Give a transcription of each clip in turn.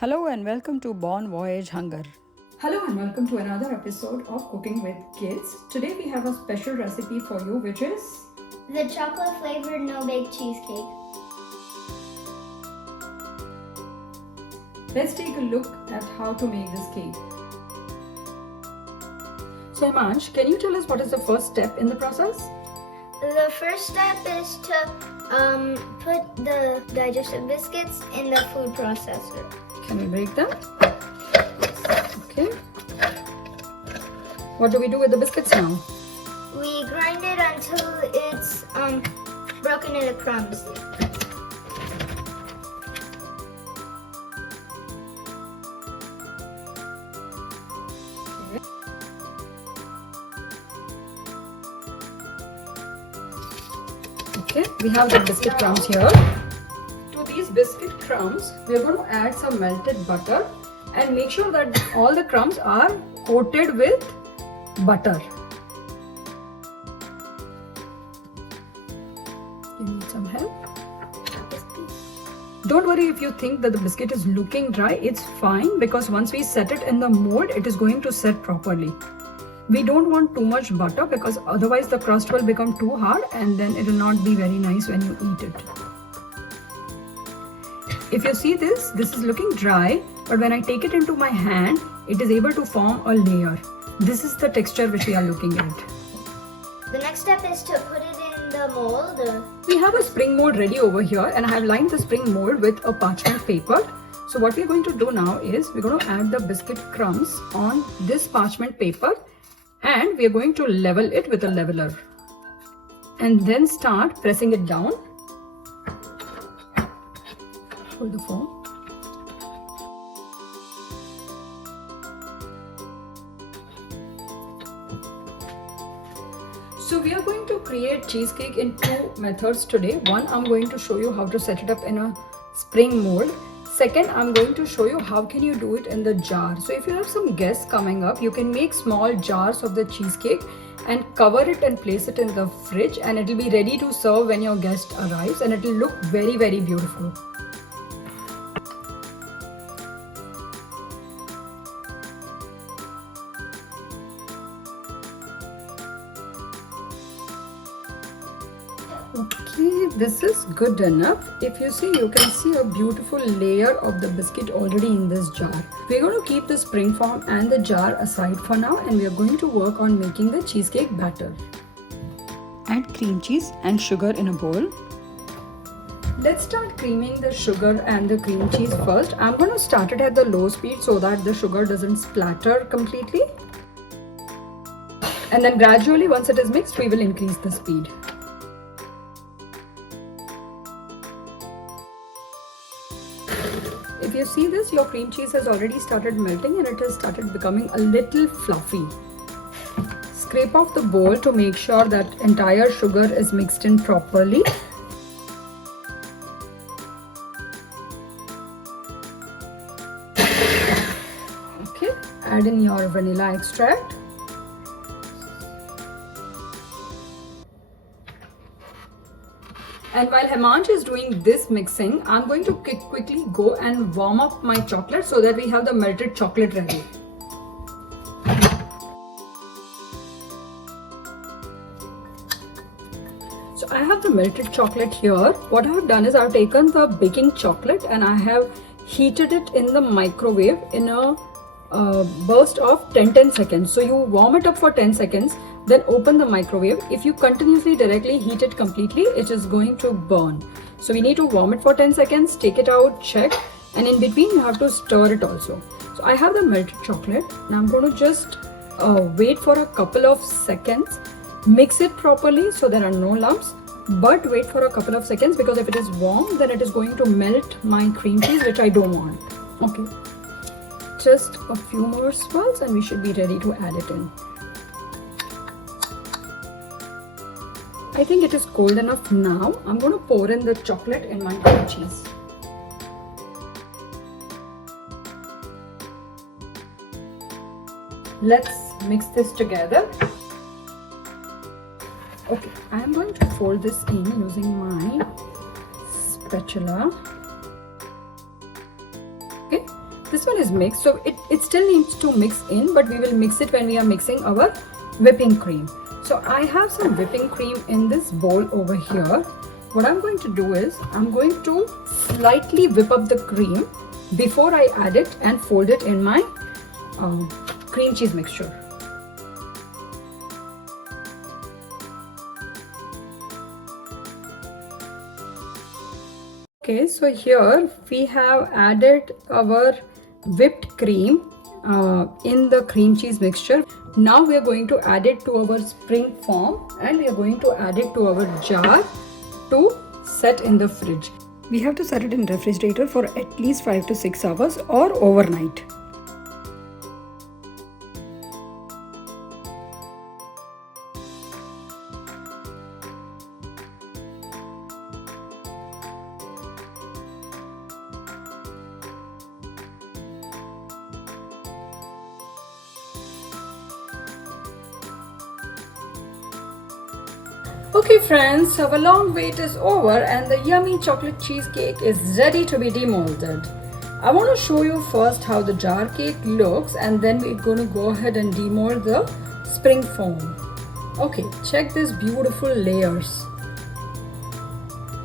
Hello and welcome to Bon Voyage Hunger. Hello and welcome to another episode of Cooking with Kids. Today we have a special recipe for you, which is the chocolate flavored no-bake cheesecake. Let's take a look at how to make this cake. So Himansh, can you tell us what is the first step in the process? The first step is to put the digestive biscuits in the food processor. Can we break them? Okay. What do we do with the biscuits now? We grind it until it's broken into crumbs. Okay, we have the biscuit crumbs here. To these biscuit crumbs, we are going to add some melted butter and make sure that all the crumbs are coated with butter. You need some help? Yes, please. Don't worry if you think that the biscuit is looking dry, it's fine because once we set it in the mold, it is going to set properly. We don't want too much butter because otherwise the crust will become too hard and then it will not be very nice when you eat it. If you see this is looking dry, but when I take it into my hand, it is able to form a layer. This is the texture which we are looking at. The next step is to put it in the mold. We have a spring mold ready over here and I have lined the spring mold with a parchment paper. So what we are going to do now is we're going to add the biscuit crumbs on this parchment paper and we are going to level it with a leveler and then start pressing it down. Hold the foam. So we are going to create cheesecake in two methods today. One, I'm going to show you how to set it up in a spring mold. Second, I'm going to show you how can you do it in the jar. So if you have some guests coming up, you can make small jars of the cheesecake and cover it and place it in the fridge and it will be ready to serve when your guest arrives and it will look very, very beautiful. Okay, this is good enough. If you see, you can see a beautiful layer of the biscuit already in this jar. We're going to keep the spring form and the jar aside for now and we are going to work on making the cheesecake batter. Add cream cheese and sugar in a bowl. Let's start creaming the sugar and the cream cheese first. I'm going to start it at the low speed so that the sugar doesn't splatter completely. And then gradually, once it is mixed, we will increase the speed. If you see this, your cream cheese has already started melting and it has started becoming a little fluffy. Scrape off the bowl to make sure that entire sugar is mixed in properly. Okay, add in your vanilla extract. And while Himansh is doing this mixing, I'm going to quickly go and warm up my chocolate so that we have the melted chocolate ready. So I have the melted chocolate here. What I have done is I've taken the baking chocolate and I have heated it in the microwave in a burst of 10 seconds. So you warm it up for 10 seconds. Then open the microwave. If you continuously directly heat it completely, it is going to burn. So we need to warm it for 10 seconds, take it out, check, and in between you have to stir it also. So I have the melted chocolate. Now I'm going to just wait for a couple of seconds, mix it properly so there are no lumps, but wait for a couple of seconds because if it is warm, then it is going to melt my cream cheese, which I don't want. Okay, just a few more swirls and we should be ready to add it in. I think it is cold enough now. I'm going to pour in the chocolate in my cream cheese. Let's mix this together. Okay, I am going to fold this in using my spatula. Okay, This one is mixed, so it still needs to mix in, but we will mix it when we are mixing our whipping cream. So I have some whipping cream in this bowl over here. What I'm going to do is I'm going to slightly whip up the cream before I add it and fold it in my cream cheese mixture. Okay, so here we have added our whipped cream in the cream cheese mixture. Now we are going to add it to our spring form and we are going to add it to our jar to set in the fridge. We have to set it in refrigerator for at least 5 to 6 hours or overnight. Okay friends, our long wait is over and the yummy chocolate cheesecake is ready to be demolded. I want to show you first how the jar cake looks and then we're going to go ahead and demold the spring foam. Okay, check these beautiful layers.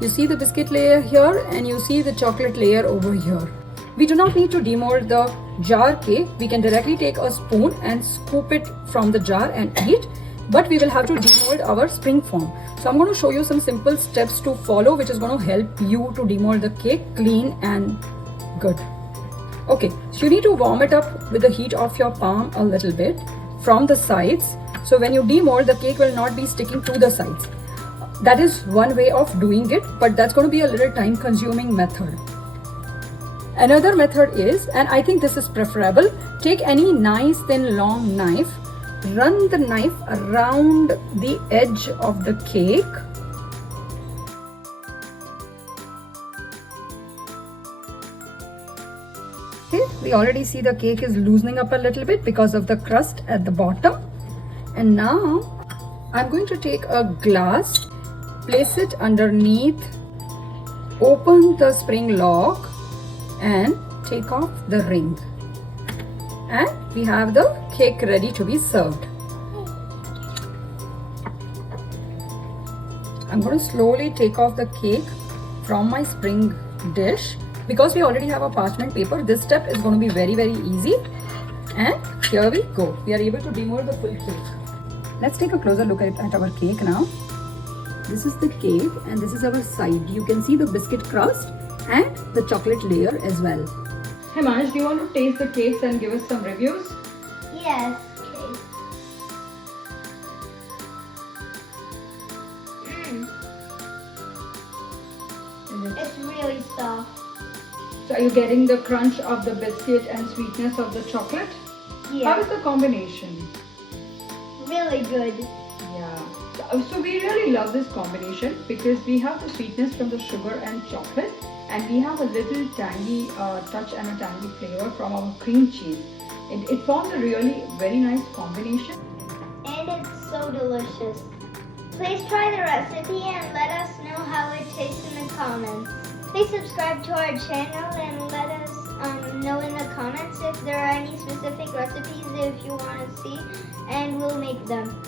You see the biscuit layer here and you see the chocolate layer over here. We do not need to demold the jar cake. We can directly take a spoon and scoop it from the jar and eat. But we will have to demold our spring form. So I'm going to show you some simple steps to follow which is going to help you to demold the cake clean and good. Okay, so you need to warm it up with the heat of your palm a little bit from the sides. So when you demold, the cake will not be sticking to the sides. That is one way of doing it, but that's going to be a little time consuming method. Another method is, and I think this is preferable, take any nice thin long knife, run the knife around the edge of the cake. Okay, we already see the cake is loosening up a little bit because of the crust at the bottom. And now I'm going to take a glass, place it underneath, open the spring lock and take off the ring. And we have the cake ready to be served. I'm going to slowly take off the cake from my spring dish. Because we already have a parchment paper, this step is going to be very easy. And here we go. We are able to demold the full cake. Let's take a closer look at our cake now. This is the cake and this is our side. You can see the biscuit crust and the chocolate layer as well. Hey Manoj, do you want to taste the cakes and give us some reviews? Yes. Okay. It's really soft. So are you getting the crunch of the biscuit and sweetness of the chocolate? Yeah. How is the combination? Really good. Yeah. So we really love this combination because we have the sweetness from the sugar and chocolate and we have a little tangy touch and a tangy flavor from our cream cheese. It forms a really very nice combination. And it's so delicious. Please try the recipe and let us know how it tastes in the comments. Please subscribe to our channel and let us know in the comments if there are any specific recipes if you want to see, and we'll make them.